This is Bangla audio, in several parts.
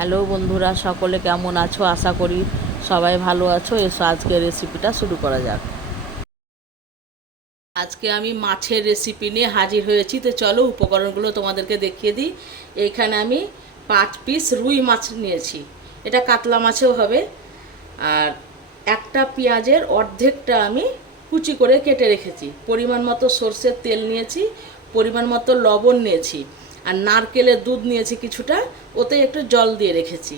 হ্যালো বন্ধুরা, সকলে কেমন আছো? আশা করি সবাই ভালো আছো। এসো আজকে রেসিপিটা শুরু করা যাক। আজকে আমি মাছের রেসিপি নিয়ে হাজির হয়েছি। তো চলো উপকরণগুলো তোমাদেরকে দেখিয়ে দিই। এইখানে আমি পাঁচ পিস রুই মাছ নিয়েছি। এটা কাতলা মাছেও হবে। আর একটা পেঁয়াজের অর্ধেকটা আমি কুচি করে কেটে রেখেছি। পরিমাণ মতো সর্ষের তেল নিয়েছি, পরিমাণ মতো লবণ নিয়েছি। আর নারকেলের দুধ নিয়েছি কিছুটা, ওতে একটু জল দিয়ে রেখেছি।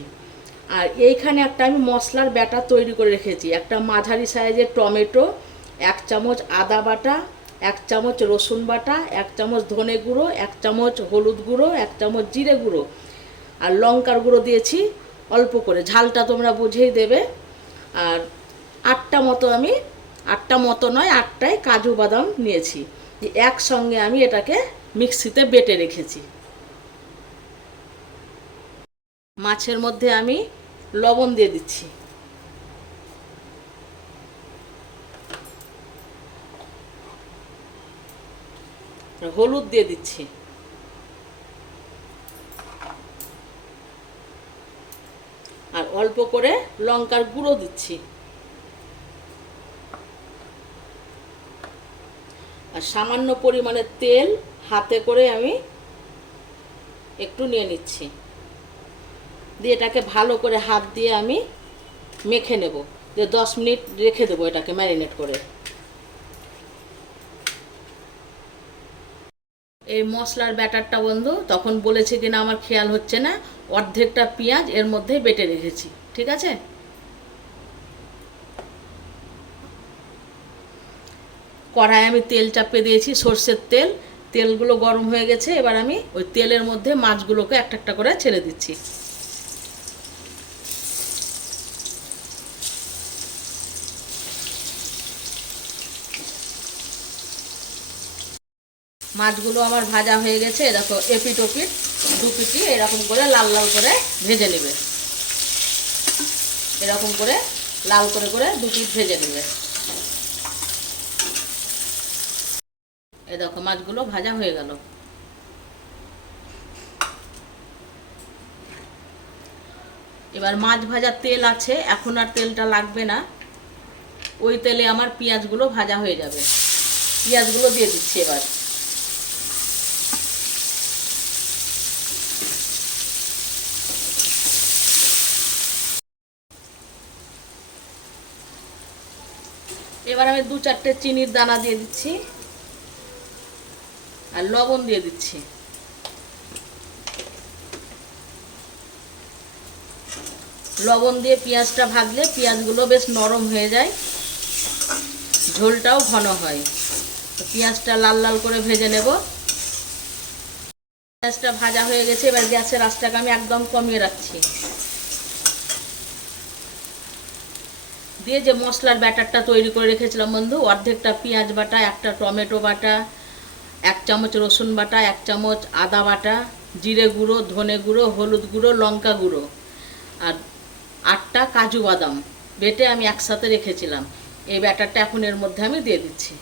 আর এইখানে একটা আমি মশলার ব্যাটার তৈরি করে রেখেছি। একটা মাঝারি সাইজের টমেটো, এক চামচ আদা বাটা, এক চামচ রসুন বাটা, এক চামচ ধনে গুঁড়ো, এক চামচ হলুদ গুঁড়ো, এক চামচ জিরে গুঁড়ো। আর লঙ্কার গুঁড়ো দিয়েছি অল্প করে। ঝালটা তোমরা বুঝেই দেবে। আর আটটা মতো আমি, আটটা মতো নয়, আটটায় কাজু বাদাম নিয়েছি। একসঙ্গে আমি এটাকে মিক্সিতে বেটে রেখেছি। মাছের মধ্যে আমি লবণ দিয়ে দিচ্ছি। হলুদ দিয়ে দিচ্ছি। আর অল্প করে লঙ্কার গুঁড়ো দিচ্ছি। আর সামান্য পরিমাণে তেল হাতে করে আমি একটু নিয়ে নিচ্ছি। দিয়ে এটাকে ভালো করে হাত দিয়ে আমি মেখে নেব। যে দশ মিনিট রেখে দেবো এটাকে ম্যারিনেট করে। এই মশলার ব্যাটারটা বন্ধু, তখন বলেছে কিনা আমার খেয়াল হচ্ছে না, অর্ধেকটা পেঁয়াজ এর মধ্যে বেটে রেখেছি, ঠিক আছে? কড়াই আমি তেল চাপিয়ে দিয়েছি, সর্ষের তেল। তেলগুলো গরম হয়ে গেছে, এবার আমি ওই তেলের মধ্যে মাছগুলোকে একটা একটা করে ছেড়ে দিচ্ছি। মাছগুলো আমার ভাজা হয়ে গেছে, দেখো এপিট ওপিট দু পিটি এরকম করে লাল লাল করে ভেজে নেবে। এরকম করে লাল করে করে দু পিট ভেজে নেবে। এ দেখো, মাছগুলো ভাজা হয়ে গেল। এবার মাছ ভাজার তেল আছে, এখন আর তেলটা লাগবে না। ওই তেলে আমার পেঁয়াজগুলো ভাজা হয়ে যাবে। পেঁয়াজগুলো দিয়ে দিচ্ছি এবার। এবার আমি দু চারটে চিনির দানা দিয়ে দিচ্ছি আর লবণ দিয়ে দিচ্ছি। লবণ দিয়ে পেঁয়াজটা ভাজলে পেঁয়াজগুলো বেশ নরম হয়ে যায়, ঝোলটাও ঘন হয়। পেঁয়াজটা লাল লাল করে ভেজে নেব। পেঁয়াজটা ভাজা হয়ে গেছে, এবার গ্যাসের আঁচটাকে আমি একদম কমিয়ে রাখছি। দিয়ে যে মশলার ব্যাটারটা তৈরি করে রেখেছিলাম বন্ধু, অর্ধেকটা পেঁয়াজ বাটা, একটা টমেটো বাটা, এক চামচ রসুন বাটা, এক চামচ আদা বাটা, জিরে গুঁড়ো, ধনে গুঁড়ো, হলুদ গুঁড়ো, লঙ্কা গুঁড়ো আর আটটা কাজু বাদাম বেটে আমি একসাথে রেখেছিলাম। এই ব্যাটারটা এখন এর মধ্যে আমি দিয়ে দিচ্ছি।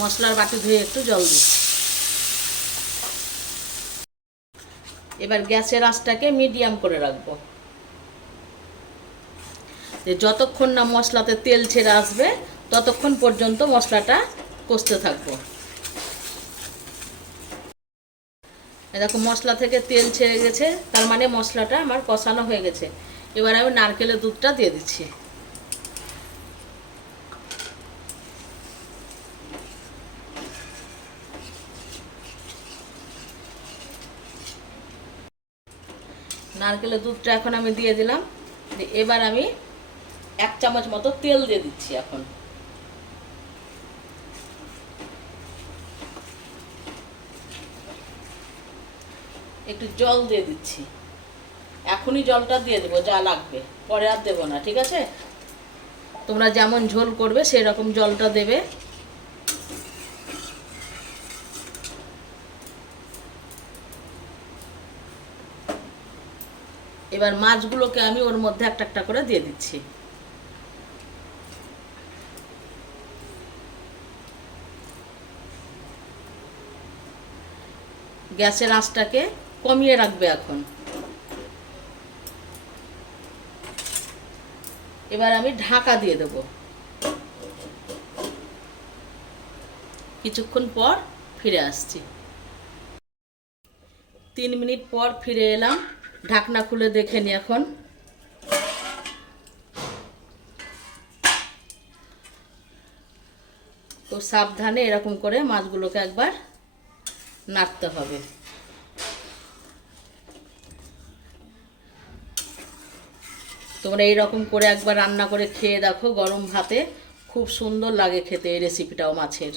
মশলার বাটি ধুয়ে একটু জল দিই এবার গ্যাসের আঁচটাকে মিডিয়াম করে রাখব। যতক্ষণ না মশলাতে তেল ছেড়ে আসবে, ততক্ষণ পর্যন্ত মশলাটা কষতে থাকব। দেখো, মশলা থেকে তেল ছেড়ে গেছে, তার মানে মশলাটা আমার কষানো হয়ে গেছে। এবার আমি নারকেলের দুধটা দিয়ে দিচ্ছি। নারকেলের দুধটা এখন আমি দিয়ে দিলাম। এবার আমি এক চামচ মতো তেল দিয়ে দিচ্ছি এখন। একটু জল দিয়ে দিচ্ছি। এখনই জলটা দিয়ে দেবো, যা লাগবে। পরে আর দেবো না, ঠিক আছে? তোমরা যেমন ঝোল করবে সেই রকম জলটা দেবে। এবার মাছগুলোকে আমি ওর মধ্যে একটা একটা করে দিয়ে দিচ্ছি। গ্যাসের আঁচটাকে কমিয়ে রাখবে এখন। এবার আমি ঢাকা দিয়ে দেব। কিছুক্ষণ পর ফিরে আসছি। তিন মিনিট পর ফিরে এলাম। ঢাকনা খুলে দেখে নি এখন। খুব সাবধানে এরকম করে মাছগুলোকে একবার নাড়তে হবে। তোমরা এইরকম করে একবার রান্না করে খেয়ে দেখো, গরম ভাতে। খুব সুন্দর লাগে খেতে এই রেসিপিটাও মাছের।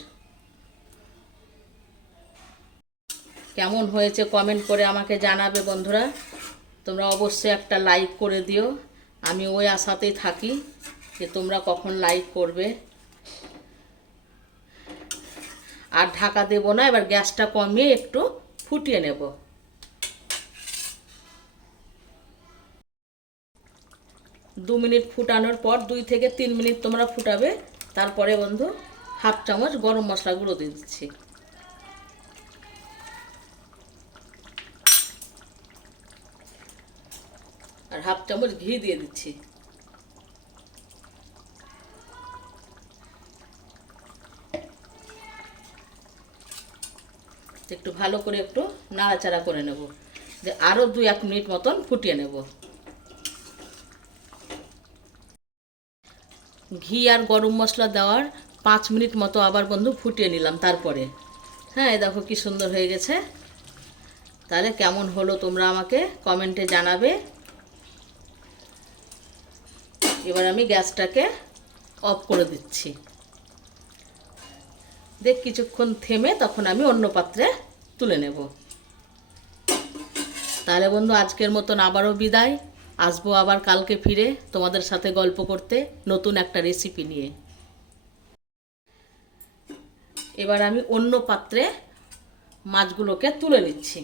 কেমন হয়েছে কমেন্ট করে আমাকে জানাবে বন্ধুরা। তোমরা অবশ্যই একটা লাইক করে দিও। আমি ওই আশাতেই থাকি যে তোমরা কখন লাইক করবে। আর ঢাকা দেবো না, এবার গ্যাসটা কমিয়ে একটু ফুটিয়ে নেব। দু মিনিট ফুটানোর পর দুই থেকে তিন মিনিট তোমরা ফুটাবে। তারপরে বন্ধু, হাফ চামচ গরম মশলা গুঁড়ো দিয়ে দিচ্ছি আর হাফ চামচ ঘি দিয়ে দিচ্ছি। একটু ভালো করে একটু নাড়াচাড়া করে নেব। যে আরও দুই এক মিনিট মতন ফুটিয়ে নেব। ঘি আর গরম মশলা দেওয়ার পাঁচ মিনিট মতো আবার বন্ধু ফুটিয়ে নিলাম তারপরে। হ্যাঁ দেখো কি সুন্দর হয়ে গেছে। তাহলে কেমন হলো তোমরা আমাকে কমেন্টে জানাবে। এবার আমি গ্যাসটাকে অফ করে দিচ্ছি। দেখ কিছুক্ষণ থেমে তখন আমি অন্য পাত্রে তুলে নেব। তাহলে বন্ধু, আজকের মতন আবারও বিদায়। আসব আবার কালকে ফিরে তোমাদের সাথে গল্প করতে নতুন একটা রেসিপি নিয়ে। এবার আমি অন্য পাত্রে মাছগুলোকে তুলে নিচ্ছি।